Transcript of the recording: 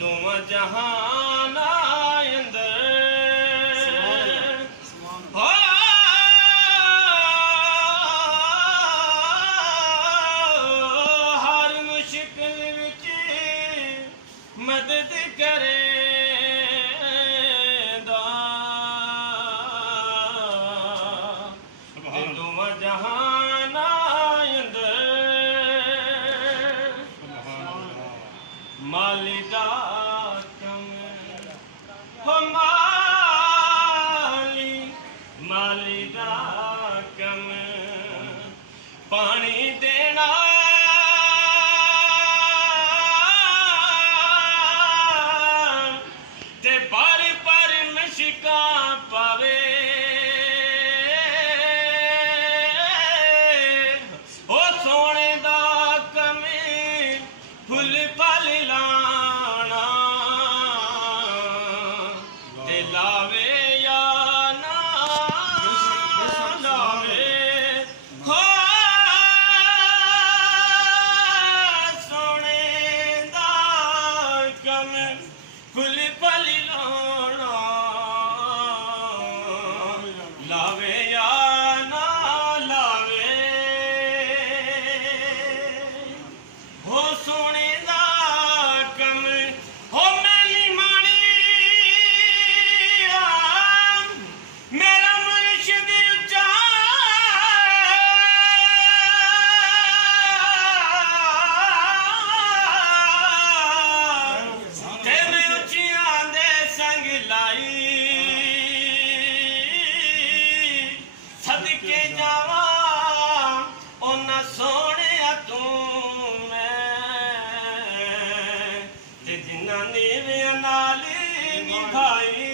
तुम जहान अंदर हो हर मुश्किल विच मदद करे तुम जहान अंदर मालिदा कम हो मालिदा कम पानी देना ते पर मशिका पावे ओ सोने दा कम फुल फल लाना ते लावे या ना लावे हो सोने दा कम फुल फल लाना लावे या ना लावे हो सोने दा कम हो मैली मानी मेरा मुर्शिद उच्चा ते मैं उच्चियां दे संग लाई सदके जावा ओना सोने तू मैं ते जिन्ना नीवे नाल निभाई